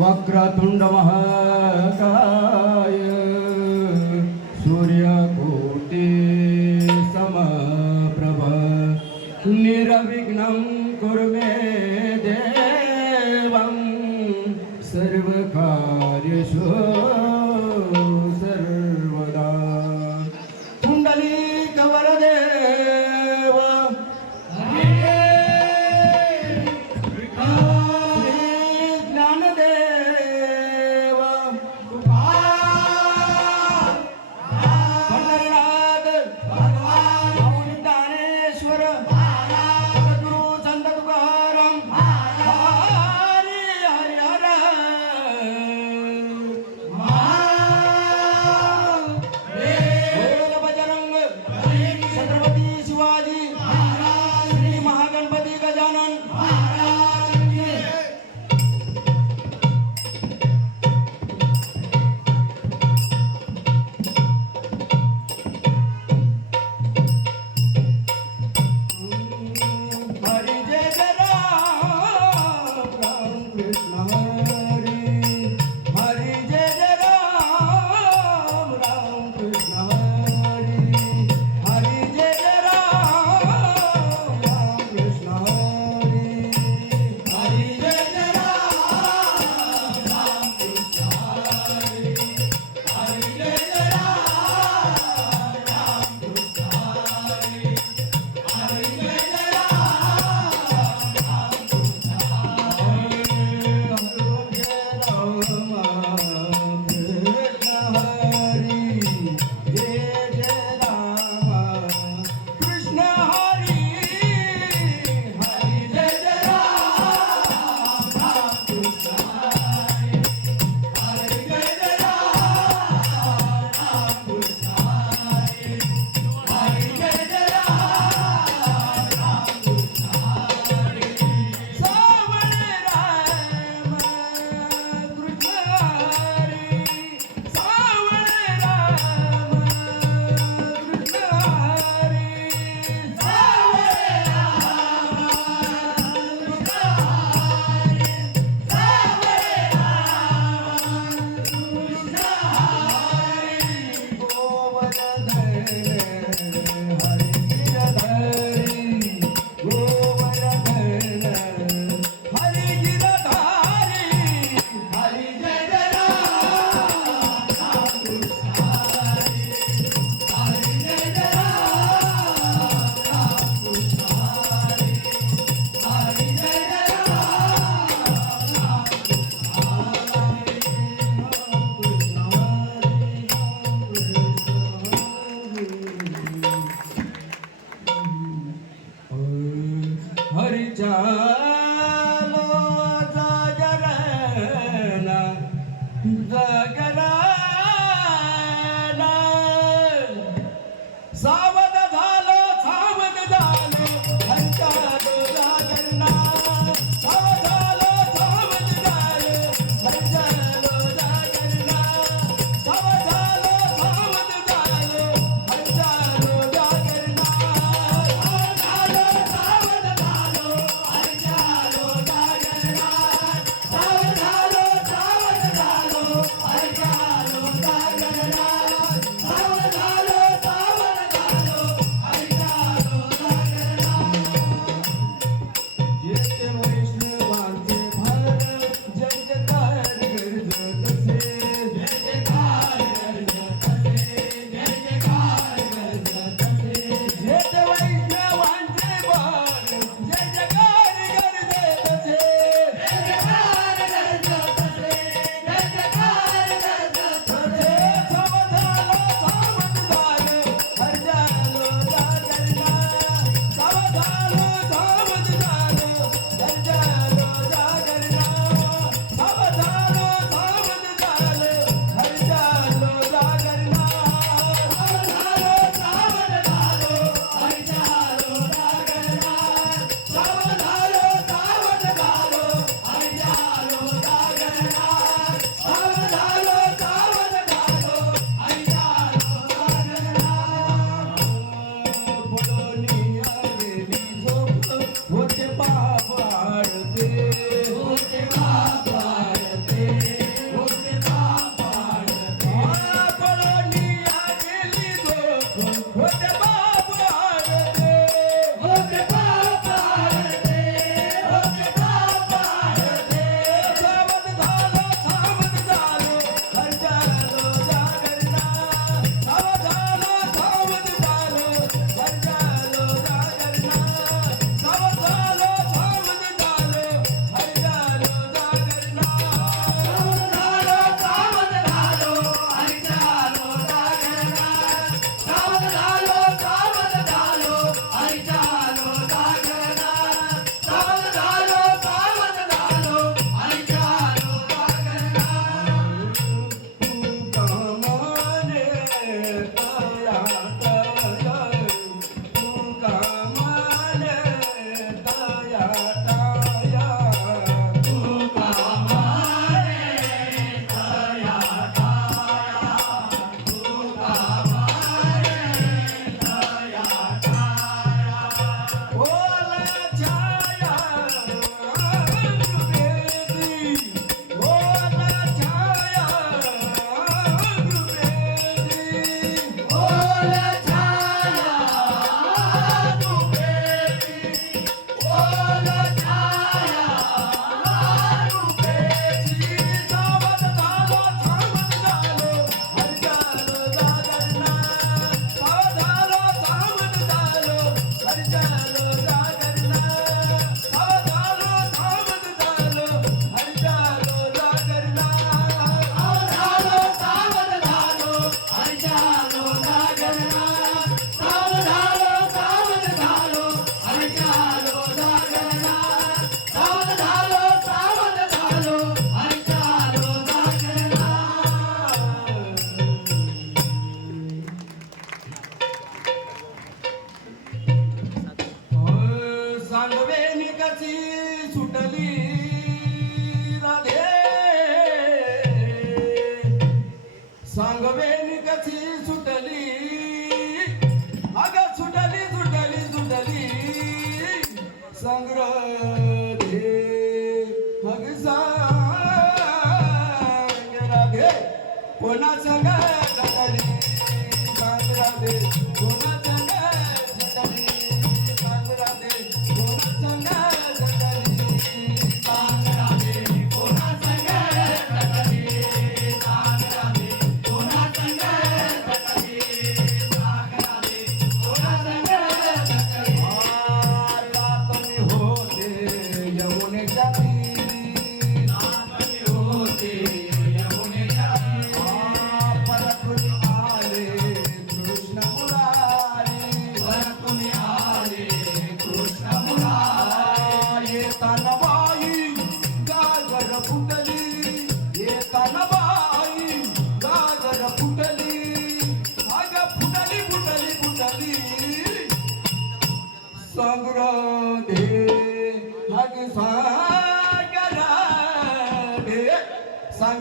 वक्रतुण्डमः যায়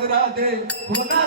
संग्रादे पुन्हा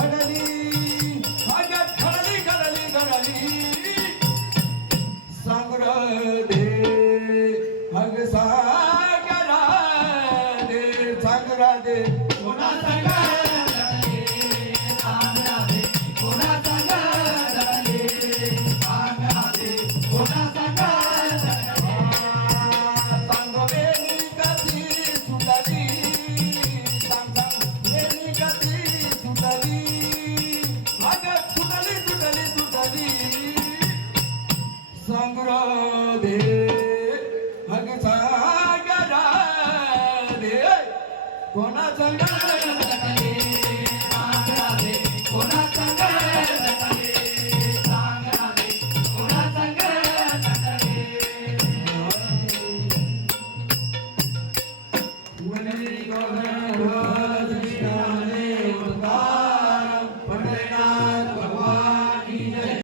கடலில் ಕಡಲ ಕಡಲ